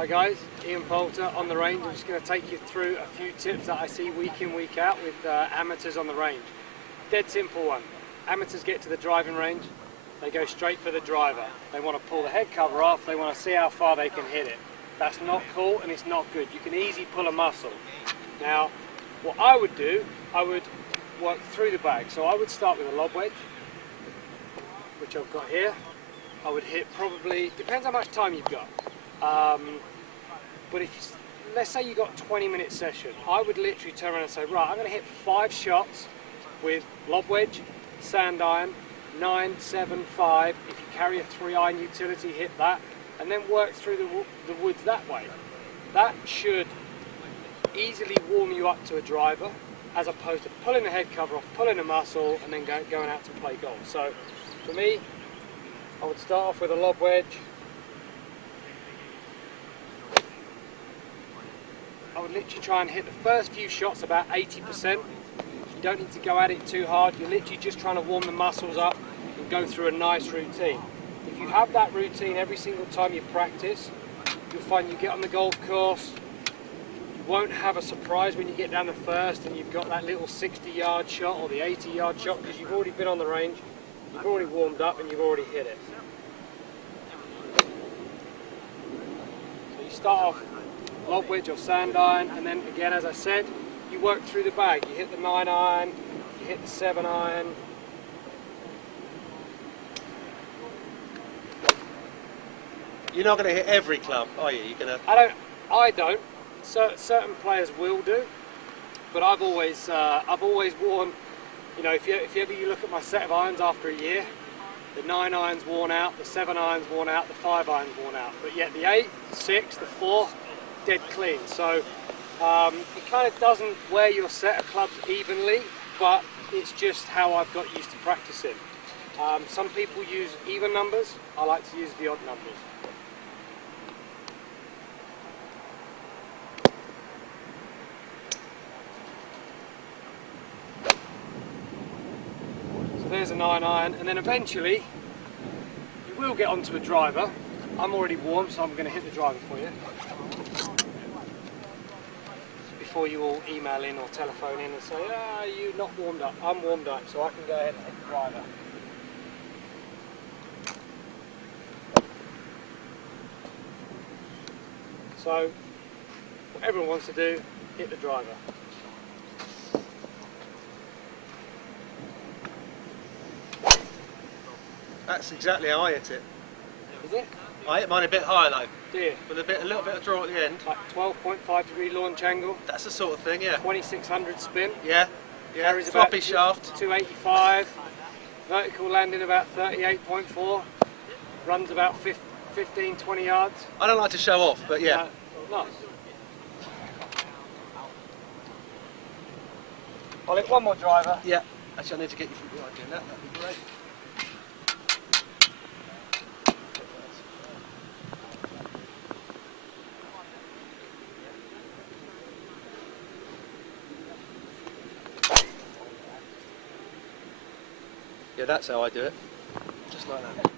Hi guys, Ian Poulter on the range. I'm just going to take you through a few tips that I see week in, week out with amateurs on the range. Dead simple one. Amateurs get to the driving range, they go straight for the driver. They want to pull the head cover off, they want to see how far they can hit it. That's not cool and it's not good. You can easily pull a muscle. Now, what I would do, I would work through the bag. So I would start with a lob wedge, which I've got here. I would hit probably, depends how much time you've got. But if let's say you got a 20-minute session, I would literally turn around and say, right, I'm going to hit 5 shots with lob wedge, sand iron, 9, 7, 5. If you carry a 3-iron utility, hit that, and then work through the woods that way. That should easily warm you up to a driver, as opposed to pulling the head cover off, pulling a muscle, and then going out to play golf. So for me, I would start off with a lob wedge. I would literally try and hit the first few shots about 80%. You don't need to go at it too hard. You're literally just trying to warm the muscles up and go through a nice routine. If you have that routine every single time you practice, you'll find you get on the golf course, you won't have a surprise when you get down the first and you've got that little 60-yard shot or the 80-yard shot, because you've already been on the range, you've already warmed up and you've already hit it. So you start off lob wedge or sand iron, and then again, as I said, you work through the bag. You hit the 9-iron, you hit the 7-iron. You're not going to hit every club, are you? You're going to... I don't. Certain players will do, but I've always worn, you know, if you ever look at my set of irons after a year, the 9-iron's worn out, the 7-iron's worn out, the 5-iron's worn out, but yet the 8, the 6, the 4, dead clean. So it kind of doesn't wear your set of clubs evenly, but it's just how I've got used to practicing. Some people use even numbers. I like to use the odd numbers. So there's a 9-iron, and then eventually you will get onto a driver. I'm already warm, so I'm going to hit the driver for you. Before you all email in or telephone in and say, ah, you're not warmed up. I'm warmed up, so I can go ahead and hit the driver. So, what everyone wants to do, hit the driver. That's exactly how I hit it. Is it? I hit mine a bit higher though. Do you? With a little bit of draw at the end. Like 12.5 degree launch angle. That's the sort of thing, yeah. 2600 spin. Yeah. Carries Floppy about shaft. 285. Vertical landing about 38.4. Runs about 15, 20 yards. I don't like to show off, but yeah. Nice. I'll hit one more driver. Yeah. Actually, I need to get you from behind doing that. That'd be great. Yeah, that's how I do it. Just like that.